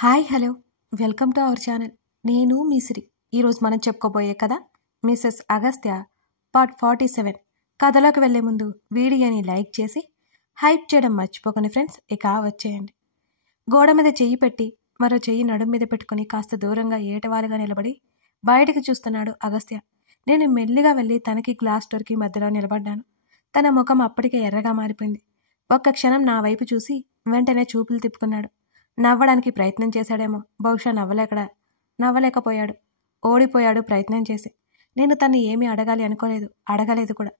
Hi hello welcome to our channel. నేను మీ సిరి. ఈరోజు మనం చెప్పుకోబోయే కథ మిసెస్ అగస్త్య పార్ట్ 47. కథలోకి వెళ్లే ముందు వీడియోని లైక్ చేసి హైప్ చేయడం మర్చిపోకండి ఫ్రెండ్స్. ఇక వచ్చేయండి. గోడ మీద చెయ్యి పెట్టి మరో చెయ్యి నడుం మీద పెట్టుకుని కాస్త దూరంగా ఏటవాలుగా నిలబడి బయటికి చూస్తున్నాడు అగస్త్య. నేను మెల్లిగా వెళ్ళి తనకి గ్లాస్ డోర్కి మధ్యలో నిలబడ్డాను. తన ముఖం అప్పటికే ఎర్రగా మారిపోయింది. ఒక్క క్షణం నా వైపు చూసి వెంటనే చూపులు తిప్పుకున్నాడు. నవ్వడానికి ప్రయత్నం చేశాడేమో, బహుశా నవ్వలేకపోయాడు. ఓడిపోయాడు ప్రయత్నం చేసి. నేను తన్ని ఏమీ అడగలేదు కూడా.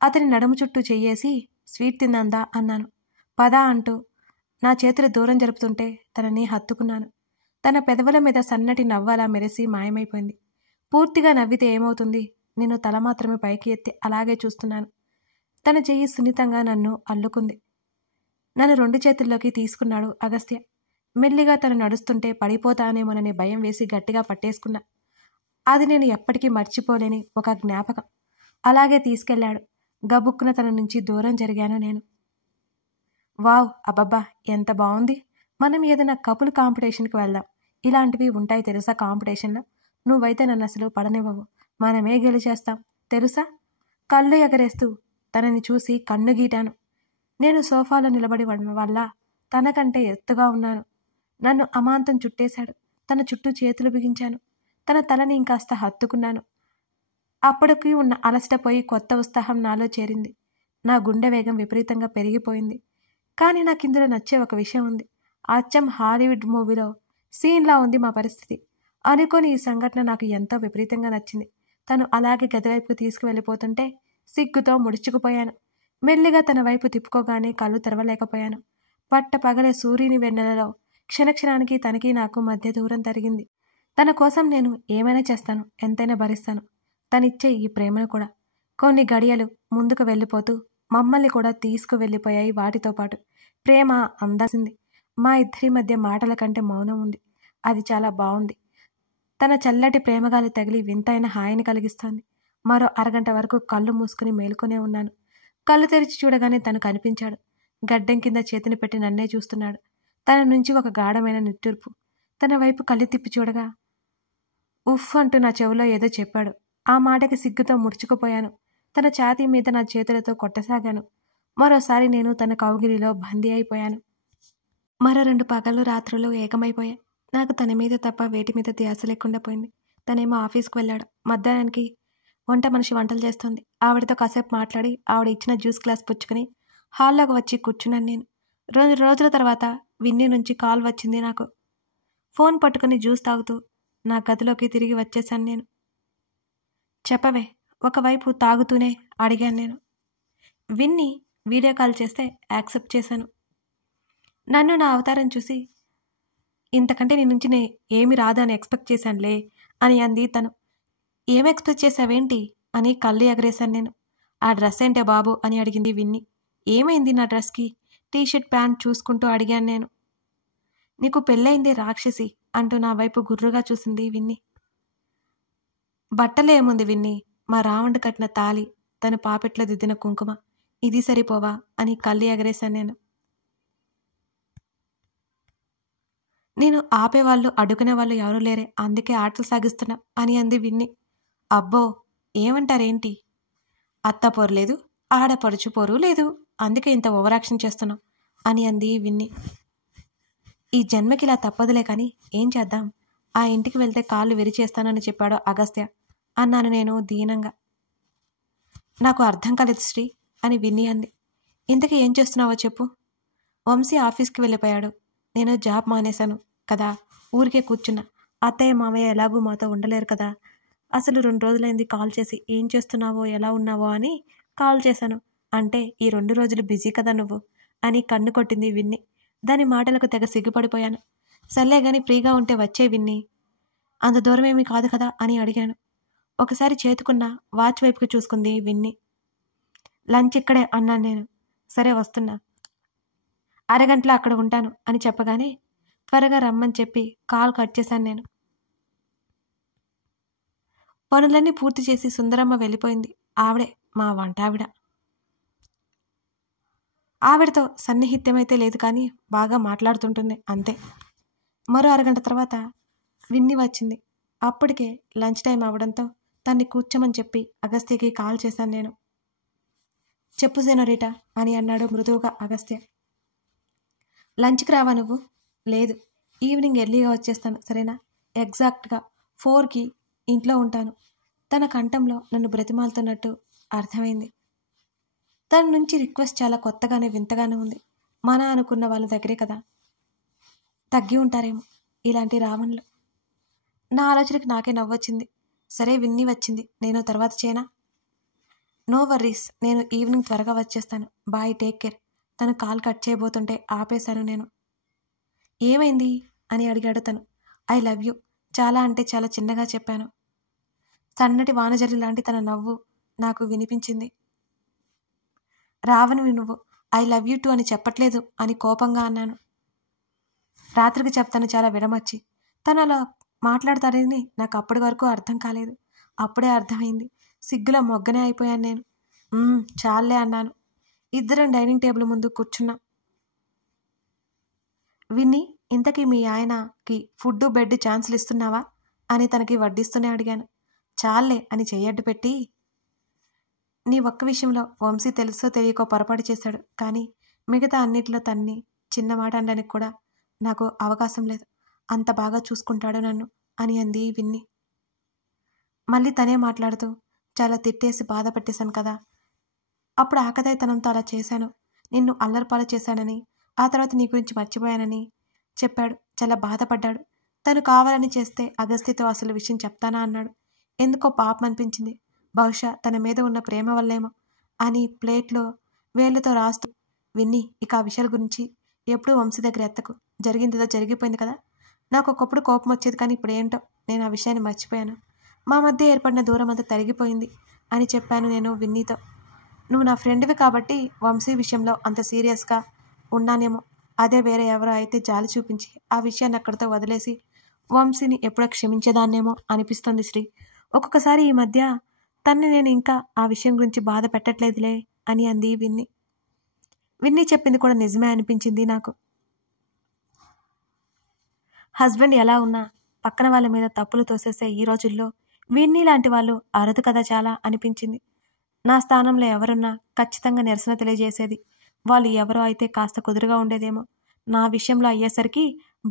అతని నడుము చుట్టూ చెయ్యేసి స్వీట్ తిందాందా అన్నాను. పదా అంటూ నా చేతులు దూరం జరుపుతుంటే తనని హత్తుకున్నాను. తన పెదవుల మీద సన్నటి నవ్వలా మెరిసి మాయమైపోయింది. పూర్తిగా నవ్వితే ఏమవుతుంది? నేను తల మాత్రమే పైకి ఎత్తి అలాగే చూస్తున్నాను. తన చెయ్యి సున్నితంగా నన్ను అల్లుకుంది. నన్ను 2 చేతుల్లోకి తీసుకున్నాడు అగస్త్య. మెల్లిగా తను నడుస్తుంటే పడిపోతానేమోనని భయం వేసి గట్టిగా పట్టేసుకున్నా. అది నేను ఎప్పటికీ మర్చిపోలేని ఒక జ్ఞాపకం. అలాగే తీసుకెళ్లాడు. గబుక్కున తన నుంచి దూరం జరిగాను నేను. వావ్, అబ్బబ్బా, ఎంత బాగుంది. మనం ఏదైనా కపుల్ కాంపిటీషన్కి వెళ్దాం. ఇలాంటివి ఉంటాయి తెలుసా కాంపిటీషన్లో. నువ్వైతే నన్ను అసలు పడనివ్వవు. మనమే గెలిచేస్తాం తెలుసా. కళ్ళు ఎగరేస్తూ తనని చూసి కన్ను గీటాను. నేను సోఫాలో నిలబడి వల్ల తనకంటే ఎత్తుగా ఉన్నాను. నన్ను అమాంతం చుట్టేశాడు. తన చుట్టూ చేతులు బిగించాను. తన తలని ఇంకాస్త హత్తుకున్నాను. అప్పటికి ఉన్న అలసట పోయి కొత్త ఉత్సాహం నాలో చేరింది. నా గుండె వేగం విపరీతంగా పెరిగిపోయింది. కానీ నాకు ఇందులో నచ్చే ఒక విషయం ఉంది. అచ్చం హాలీవుడ్ మూవీలో సీన్లా ఉంది మా పరిస్థితి. అనుకోని ఈ సంఘటన నాకు ఎంతో విపరీతంగా నచ్చింది. తను అలాగే గదివైపుకు తీసుకువెళ్ళిపోతుంటే సిగ్గుతో ముడుచుకుపోయాను. మెల్లిగా తన వైపు తిప్పుకోగానే కళ్ళు తెరవలేకపోయాను. పట్ట పగలే సూర్యుని వెన్నెలలో క్షణక్షణానికి తనకి నాకు మధ్య దూరం తరిగింది. తన కోసం నేను ఏమైనా చేస్తాను, ఎంతైనా భరిస్తాను. తనిచ్చే ఈ ప్రేమను కూడా. కొన్ని గడియలు ముందుకు వెళ్ళిపోతూ మమ్మల్ని కూడా తీసుకువెళ్ళిపోయాయి వాటితో పాటు. ప్రేమ అందాల్సింది. మా ఇద్దరి మధ్య మాటల కంటే మౌనం ఉంది. అది చాలా బాగుంది. తన చల్లటి ప్రేమగాలి తగిలి వింతైన హాయిని కలిగిస్తోంది. మరో అరగంట వరకు కళ్ళు మూసుకుని మేలుకొనే ఉన్నాను. కళ్ళు తెరిచి చూడగానే తను కనిపించాడు. గడ్డం కింద చేతిని పెట్టి నన్నే చూస్తున్నాడు. తన నుంచి ఒక గాఢమైన నిట్టూర్పు. తన వైపు కళ్ళు తిప్పి చూడగా ఉఫ్ అంటూ నా చెవిలో ఏదో చెప్పాడు. ఆ మాటకి సిగ్గుతో ముడుచుకుపోయాను. తన ఛాతీ మీద నా చేతులతో కొట్టసాగాను. మరోసారి నేను తన కౌగిలిలో బందీ అయిపోయాను. మరో 2 పగళ్ళు రాత్రులు ఏకమైపోయాయి. నాకు తన మీద తప్ప వేటి మీద ధ్యాస లేకుండా పోయింది. తనేమో ఆఫీస్కి వెళ్ళాడు. మధ్యాహ్నానికి వంట మనిషి వంటలు చేస్తోంది. ఆవిడతో కాసేపు మాట్లాడి ఆవిడ ఇచ్చిన జ్యూస్ గ్లాస్ పుచ్చుకొని హాల్లోకి వచ్చి కూర్చున్నాను నేను. 2 రోజుల తర్వాత విన్నీ నుంచి కాల్ వచ్చింది నాకు. ఫోన్ పట్టుకుని జ్యూస్ తాగుతూ నా గదిలోకి తిరిగి వచ్చేశాను నేను. చెప్పవే, ఒకవైపు తాగుతూనే అడిగాను నేను. విన్నీ వీడియో కాల్ చేస్తే యాక్సెప్ట్ చేశాను. నన్ను నా అవతారం చూసి ఇంతకంటే నీ నుంచి ఏమి రాదు అని ఎక్స్పెక్ట్ చేశానులే అని అంది తను. ఏం ఎక్స్పెక్ట్ చేశావేంటి అని కళ్ళు ఎగరేశాను నేను. ఆ డ్రెస్ ఏంటే బాబు అని అడిగింది విన్నీ. ఏమైంది నా డ్రెస్కి? టీషర్ట్ ప్యాంట్ చూసుకుంటూ అడిగాను నేను. నీకు పెళ్ళయింది రాక్షసి అంటూ నా వైపు గుర్రుగా చూసింది విన్నీ. బట్టలు ఏముంది విన్నీ, మా రావణుడు కట్టిన తాళి, తన పాపెట్లో దిద్దిన కుంకుమ, ఇది సరిపోవా అని కళ్ళు ఎగరేశాను నేను. నేను ఆపేవాళ్ళు అడుగునే వాళ్ళు ఎవరూ లేరే, అందుకే ఆటలు సాగిస్తున్నా అని అంది విన్నీ. అబ్బో, ఏమంటారేంటి? అత్త పోరు లేదు, ఆడపడుచు పోరు లేదు, అందుకే ఇంత ఓవరాక్షన్ చేస్తున్నాం అని అంది విన్నీ. ఈ జన్మకి ఇలా తప్పదులే కానీ ఏం చేద్దాం, ఆ ఇంటికి వెళ్తే కాళ్ళు విరిచేస్తానని చెప్పాడు అగస్త్య అన్నాను నేను దీనంగా. నాకు అర్థం కాలేదు శ్రీ అని విన్నీ అంది. ఇంతకీ ఏం చేస్తున్నావో చెప్పు. వంశీ ఆఫీస్కి వెళ్ళిపోయాడు. నేను జాబ్ మానేశాను కదా, ఊరికే కూర్చున్నా. అత్తయ్య మామయ్య ఎలాగూ మాతో ఉండలేరు కదా. అసలు 2 రోజులైంది కాల్ చేసి ఏం చేస్తున్నావో ఎలా ఉన్నావో అని కాల్ చేశాను. అంటే ఈ 2 రోజులు బిజీ కదా నువ్వు అని కన్ను కొట్టింది విన్నీ. దాని మాటలకు తెగ సిగ్గుపడిపోయాను. సర్లే గాని ఫ్రీగా ఉంటే వచ్చే విన్నీ, అంత దూరం ఏమీ కాదు కదా అని అడిగాను. ఒకసారి చేతుకున్న వాచ్ వైపుకు చూసుకుంది విన్నీ. లంచ్ ఇక్కడే అన్నాను నేను. సరే వస్తున్నా, అరగంటలో అక్కడ ఉంటాను అని చెప్పగానే త్వరగా రమ్మని చెప్పి కాల్ కట్ చేశాను నేను. పనులన్నీ పూర్తి చేసి సుందరమ్మ వెళ్ళిపోయింది. ఆవిడే మా వంటావిడ. ఆవిడతో సన్నిహిత్యమైతే లేదు కానీ బాగా మాట్లాడుతుంటుంది అంతే. మరో అరగంట తర్వాత విన్ని వచ్చింది. అప్పటికే లంచ్ టైం అవ్వడంతో తన్ని కూర్చోమని చెప్పి అగస్త్యకి కాల్ చేశాను నేను. చెప్పు సెనోరిటా అని అన్నాడు మృదువుగా అగస్త్య. లంచ్కి రావా నువ్వు? లేదు, ఈవినింగ్ ఎర్లీగా వచ్చేస్తాను సరేనా? ఎగ్జాక్ట్గా 4కి ఇంట్లో ఉంటాను. తన కంఠంలో నన్ను బ్రతిమాలుతున్నట్టు అర్థమైంది. తన నుంచి రిక్వెస్ట్ చాలా కొత్తగానే వింతగానే ఉంది. మన అనుకున్న వాళ్ళ దగ్గరే కదా, తగ్గి ఉంటారేమో ఇలాంటి రావణులు. నా ఆలోచనకి నాకే నవ్వొచ్చింది. సరే విన్ని వచ్చింది, నేను తర్వాత చేయనా? నో వర్రీస్, నేను ఈవినింగ్ త్వరగా వచ్చేస్తాను. Bye, take care. తను కాల్ కట్ చేయబోతుంటే ఆపేశాను నేను. ఏమైంది అని అడిగాడు తను. ఐ లవ్ యూ, చాలా అంటే చాలా చిన్నగా చెప్పాను. సన్నటి వానజల్లి లాంటి తన నవ్వు నాకు వినిపించింది. రావణువి నువ్వు, ఐ లవ్ యూ టూ అని చెప్పట్లేదు అని కోపంగా అన్నాను. రాత్రికి చెప్తాను చాలా విడమొచ్చి. తను అలా మాట్లాడతారని నాకు అప్పటి వరకు అర్థం కాలేదు. అప్పుడే అర్థమైంది. సిగ్గులో మొగ్గనే అయిపోయాను నేను. చాలే అన్నాను. ఇద్దరం డైనింగ్ టేబుల్ ముందు కూర్చున్నాం. విన్ని, ఇంతకీ మీ ఆయనకి ఫుడ్ బెడ్ ఛాన్సులు ఇస్తున్నావా అని తనకి వడ్డిస్తూనే అడిగాను. చాలే అని చెయ్యడ్డు పెట్టి, నీ ఒక్క విషయంలో వంశీ తెలుసో తెలియకో పొరపాటు చేశాడు, కానీ మిగతా అన్నిటిలో తన్ని చిన్న మాట అనడానికి కూడా నాకు అవకాశం లేదు. అంత బాగా చూసుకుంటాడు నన్ను అని అంది విన్ని. మళ్ళీ తనే మాట్లాడుతూ, చాలా తిట్టేసి బాధ పెట్టేశాను కదా, అప్పుడు ఆకతాయితనంతో అలా చేశాను, నిన్ను అల్లరిపాలు చేశానని, ఆ తర్వాత నీ గురించి మర్చిపోయానని చెప్పాడు. చాలా బాధపడ్డాడు. తను కావాలని చేస్తే అగస్త్యతో అసలు విషయం చెప్తానా అన్నాడు. ఎందుకో పాపం అనిపించింది. బహుశా తన మీద ఉన్న ప్రేమ వల్లేమో అని ప్లేట్లో వేళ్లతో రాస్తూ, విన్ని, ఇక ఆ విషయాల గురించి ఎప్పుడూ వంశీ దగ్గర ఎత్తకు. జరిగిందేదో జరిగిపోయింది కదా. నాకు ఒకప్పుడు కోపం వచ్చేది, కానీ ఇప్పుడు ఏంటో నేను ఆ విషయాన్ని మర్చిపోయాను. మా మధ్య ఏర్పడిన దూరం అంతా తరిగిపోయింది అని చెప్పాను నేను విన్నీతో. నువ్వు నా ఫ్రెండ్వి కాబట్టి వంశీ విషయంలో అంత సీరియస్గా ఉన్నానేమో. అదే వేరే ఎవరో అయితే జాలి చూపించి ఆ విషయాన్ని అక్కడితో వదిలేసి వంశీని ఎప్పుడో క్షమించేదాన్నేమో అనిపిస్తుంది శ్రీ. ఒక్కొక్కసారి ఈ మధ్య తన్ని నేను ఇంకా ఆ విషయం గురించి బాధ పెట్టట్లేదులే అని అంది విన్ని. విన్ని చెప్పింది కూడా నిజమే అనిపించింది నాకు. హస్బెండ్ ఎలా ఉన్నా పక్కన వాళ్ళ మీద తప్పులు తోసేసే ఈ రోజుల్లో విన్నీ లాంటి వాళ్ళు అరుదు కదా చాలా అనిపించింది. నా స్థానంలో ఎవరున్నా ఖచ్చితంగా నిరసన తెలియజేసేది. వాళ్ళు ఎవరో అయితే కాస్త కుదురుగా ఉండేదేమో. నా విషయంలో అయ్యేసరికి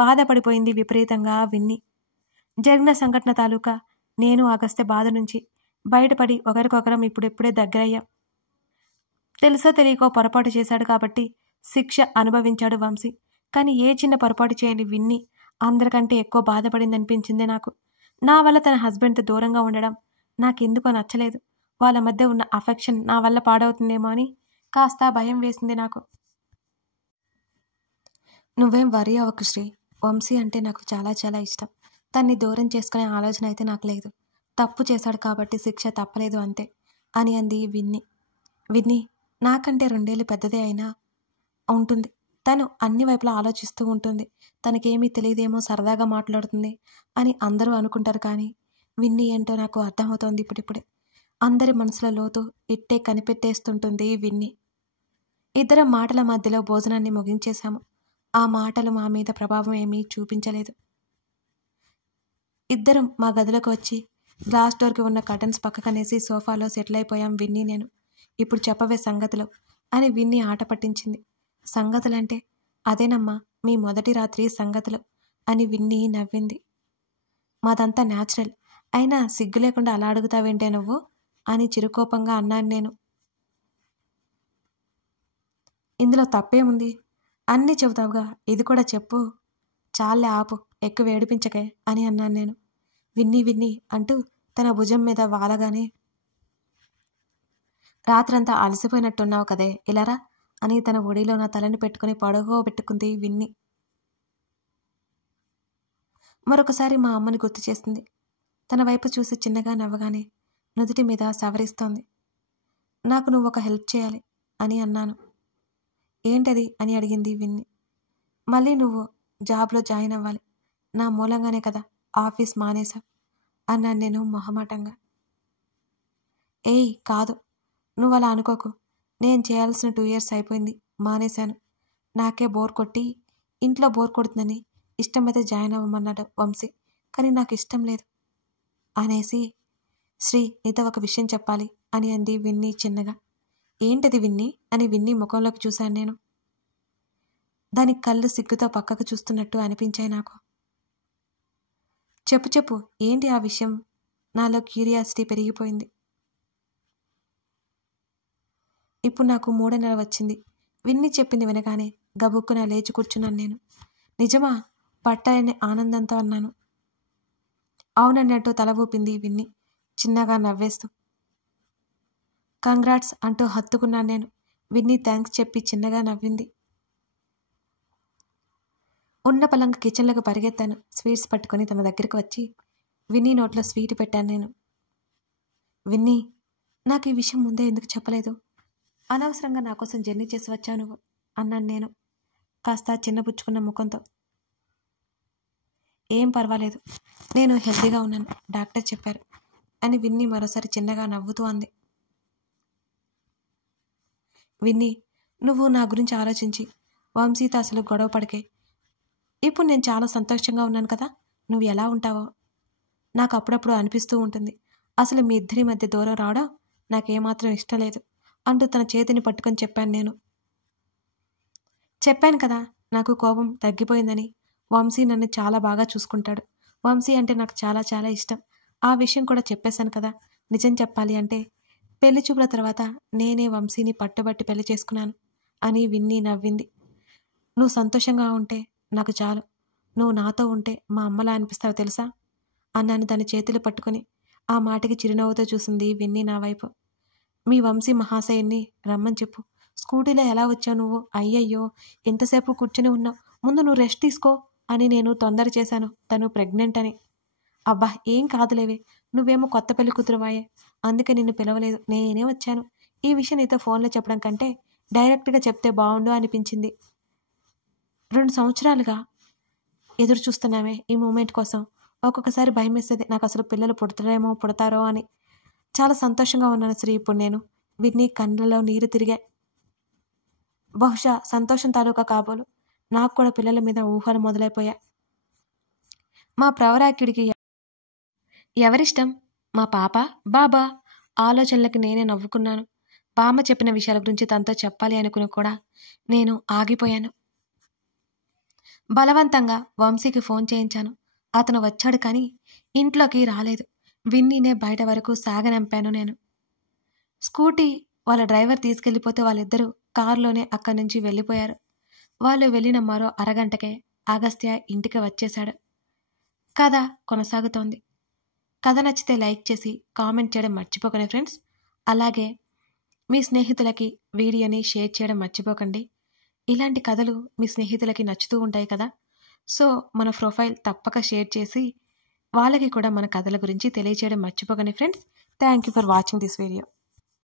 బాధపడిపోయింది విపరీతంగా విన్ని. జరిగిన సంఘటన తాలూకా నేను అగస్త్య బాధ నుంచి బయటపడి ఒకరికొకరం ఇప్పుడెప్పుడే దగ్గరయ్యాం. తెలుసో తెలియకో పొరపాటు చేశాడు కాబట్టి శిక్ష అనుభవించాడు వంశీ. కానీ ఏ చిన్న పొరపాటు చేయని విన్ని అందరికంటే ఎక్కువ బాధపడిందనిపించింది నాకు. నా వల్ల తన హస్బెండ్తో దూరంగా ఉండడం నాకెందుకో నచ్చలేదు. వాళ్ళ మధ్య ఉన్న అఫెక్షన్ నా వల్ల పాడవుతుందేమో అని కాస్త భయం వేసింది నాకు. నువ్వేం వరీ అవ్వకు శ్రీ, వంశీ అంటే నాకు చాలా చాలా ఇష్టం. తన్ని దూరం చేసుకునే ఆలోచన అయితే నాకు లేదు. తప్పు చేశాడు కాబట్టి శిక్ష తప్పలేదు అంతే అని అంది విన్ని. విన్ని, నాకంటే 2 ఏళ్ళు పెద్దదే అయినా ఉంటుంది. తను అన్ని వైపులా ఆలోచిస్తూ ఉంటుంది. తనకేమీ తెలియదేమో, సరదాగా మాట్లాడుతుంది అని అందరూ అనుకుంటారు, కానీ విన్ని ఏంటో నాకు అర్థమవుతోంది ఇప్పుడిప్పుడే. అందరి మనసుల లోతు ఇట్టే కనిపెట్టేస్తుంటుంది విన్ని. ఇద్దరం మాటల మధ్యలో భోజనాన్ని ముగించేశాము. ఆ మాటలు మా మీద ప్రభావం ఏమీ చూపించలేదు. ఇద్దరం మా గదిలోకి వచ్చి గ్లాస్ డోర్కి ఉన్న కర్టన్స్ పక్కకనేసి సోఫాలో సెటిల్ అయిపోయాం విన్నీ నేను. ఇప్పుడు చెప్పవే సంగతులు అని విన్ని ఆట పట్టించింది. సంగతులంటే అదేనమ్మా, మీ మొదటి రాత్రి సంగతులు అని విన్ని నవ్వింది. మాదంతా న్యాచురల్, అయినా సిగ్గు లేకుండా అలా అడుగుతావేంటే నువ్వు అని చిరుకోపంగా అన్నాను నేను. ఇందులో తప్పేముంది, అన్నీ చెబుతావుగా, ఇది కూడా చెప్పు. చాలే ఆపు, ఎక్కువ ఏడిపించకే అని అన్నాను నేను. విన్ని విన్ని అంటూ తన భుజం మీద వాలగానే, రాత్రంతా అలసిపోయినట్టున్నావు కదే, ఇలారా అని తన ఒడిలో నా తలని పెట్టుకుని పడుకోబెట్టుకుంది విన్ని. మరొకసారి మా అమ్మని గుర్తు చేసింది. తన వైపు చూసి చిన్నగా నవ్వగానే నుదుటి మీద సవరిస్తోంది. నాకు నువ్వు ఒక హెల్ప్ చేయాలి అని అన్నాను. ఏంటది అని అడిగింది విన్ని. మళ్ళీ నువ్వు జాబ్లో జాయిన్ అవ్వాలి. నా మూలంగానే కదా ఆఫీస్ మానేశా అన్నాను నేను మొహమాటంగా. ఏయ్ కాదు, నువ్వు అలా అనుకోకు. నేను చేయాల్సిన 2 years అయిపోయింది, మానేశాను. నాకే బోర్ కొట్టి ఇంట్లో బోర్ కొడుతుందని ఇష్టమైతే జాయిన్ అవ్వమన్నాడు వంశీ. కానీ నాకు ఇష్టం లేదు అనేసి, శ్రీ నీతో ఒక విషయం చెప్పాలి అని అంది విన్నీ చిన్నగా. ఏంటది విన్నీ అని విన్నీ ముఖంలోకి చూశాను నేను. దాని కళ్ళు సిగ్గుతో పక్కకు చూస్తున్నట్టు అనిపించాయి నాకు. చెప్పు చెప్పు ఏంటి ఆ విషయం? నాలో క్యూరియాసిటీ పెరిగిపోయింది. ఇప్పుడు నాకు 3వ నెల వచ్చింది. విన్నీ చెప్పింది వినగానే గబుక్కున లేచి కూర్చున్నాను నేను. నిజమా? పట్టాయని ఆనందంతో అన్నాను. అవునన్నట్టు తల ఊపింది విన్నీ చిన్నగా నవ్వేస్తూ. కంగ్రాట్స్ అంటూ హత్తుకున్నాను నేను. విన్నీ థ్యాంక్స్ చెప్పి చిన్నగా నవ్వింది. ఉన్న పలంగా కిచెన్లోకి పరిగెత్తాను. స్వీట్స్ పట్టుకొని తన దగ్గరికి వచ్చి విన్నీ నోట్లో స్వీట్ పెట్టాను నేను. విన్నీ, నాకు ఈ విషయం ముందే ఎందుకు చెప్పలేదు? అనవసరంగా నా కోసం జర్నీ చేసి వచ్చావు నువ్వు అన్నాను నేను కాస్త చిన్నపుచ్చుకున్న ముఖంతో. ఏం పర్వాలేదు, నేను హెల్తీగా ఉన్నాను, డాక్టర్ చెప్పారు అని విన్నీ మరోసారి చిన్నగా నవ్వుతూ అంది. విన్నీ, నువ్వు నా గురించి ఆలోచించి వంశీతో అసలు గొడవ పడకే. ఇప్పుడు నేను చాలా సంతోషంగా ఉన్నాను కదా, నువ్వు ఎలా ఉంటావో నాకు అప్పుడప్పుడు అనిపిస్తూ ఉంటుంది. అసలు మీ ఇద్దరి మధ్య దూరం రావడం నాకేమాత్రం ఇష్టం లేదు అంటూ తన చేతిని పట్టుకొని చెప్పాను నేను. చెప్పాను కదా నాకు కోపం తగ్గిపోయిందని. వంశీ నన్ను చాలా బాగా చూసుకుంటాడు. వంశీ అంటే నాకు చాలా చాలా ఇష్టం. ఆ విషయం కూడా చెప్పేశాను కదా. నిజం చెప్పాలి అంటే పెళ్లి చూపుల తర్వాత నేనే వంశీని పట్టుబట్టి పెళ్లి చేసుకున్నాను అని విన్నీ నవ్వింది. నువ్వు సంతోషంగా ఉంటే నాకు చాలు. నువ్వు నాతో ఉంటే మా అమ్మలా అనిపిస్తావు తెలుసా అన్నాను దాని చేతులు పట్టుకొని. ఆ మాటకి చిరునవ్వుతో చూసింది విన్నీ నా వైపు. మీ వంశీ మహాశయుణ్ణి రమ్మని చెప్పు. స్కూటీలో ఎలా వచ్చావు నువ్వు? అయ్యయ్యో ఎంతసేపు కూర్చుని ఉన్నావు, ముందు నువ్వు రెస్ట్ తీసుకో అని నేను తొందర చేశాను. తను ప్రెగ్నెంట్ అని. అబ్బా ఏం కాదులేవే, నువ్వేమో కొత్త పెళ్లి కూతురువాయే, అందుకే నిన్ను పిలవలేదు, నేనే వచ్చాను. ఈ విషయం నీతో ఫోన్లో చెప్పడం కంటే డైరెక్ట్గా చెప్తే బాగుండు అనిపించింది. 2 సంవత్సరాలుగా ఎదురు చూస్తున్నామే ఈ మూమెంట్ కోసం. ఒక్కొక్కసారి భయం వేసేది నాకు అసలు పిల్లలు పుడతారో అని. చాలా సంతోషంగా ఉన్నాను శ్రీ ఇప్పుడు నేను. విన్నీ కళ్ళలో నీరు తిరిగా. బహుశా సంతోషం తాలూకా కాబోలు. నాకు కూడా పిల్లల మీద ఊహలు మొదలైపోయా. మా ప్రవరాక్యుడికి ఎవరిష్టం? మా పాప, బాబా? ఆలోచనలకి నేనే నవ్వుకున్నాను. బామ్మ చెప్పిన విషయాల గురించి తనతో చెప్పాలి అనుకుని కూడా నేను ఆగిపోయాను. బలవంతంగా వంశీకి ఫోన్ చేయించాను. అతను వచ్చాడు కానీ ఇంట్లోకి రాలేదు. విన్నీనే బయట వరకు సాగనంపాను నేను. స్కూటీ వాళ్ళ డ్రైవర్ తీసుకెళ్ళిపోతే వాళ్ళిద్దరూ కారులోనే అక్కడి నుంచి వెళ్ళిపోయారు. వాళ్ళు వెళ్ళిన మరో అరగంటకే అగస్త్య ఇంటికి వచ్చేశాడు. కథ కొనసాగుతోంది. కథ నచ్చితే లైక్ చేసి కామెంట్ చేయడం మర్చిపోకండి ఫ్రెండ్స్. అలాగే మీ స్నేహితులకి వీడియోని షేర్ చేయడం మర్చిపోకండి. ఇలాంటి కథలు మీ స్నేహితులకి నచ్చుతూ ఉంటాయి కదా. సో మన ప్రొఫైల్ తప్పక షేర్ చేసి వాళ్ళకి కూడా మన కథల గురించి తెలియచేయడం మర్చిపోకండి friends. Thank you for watching this video.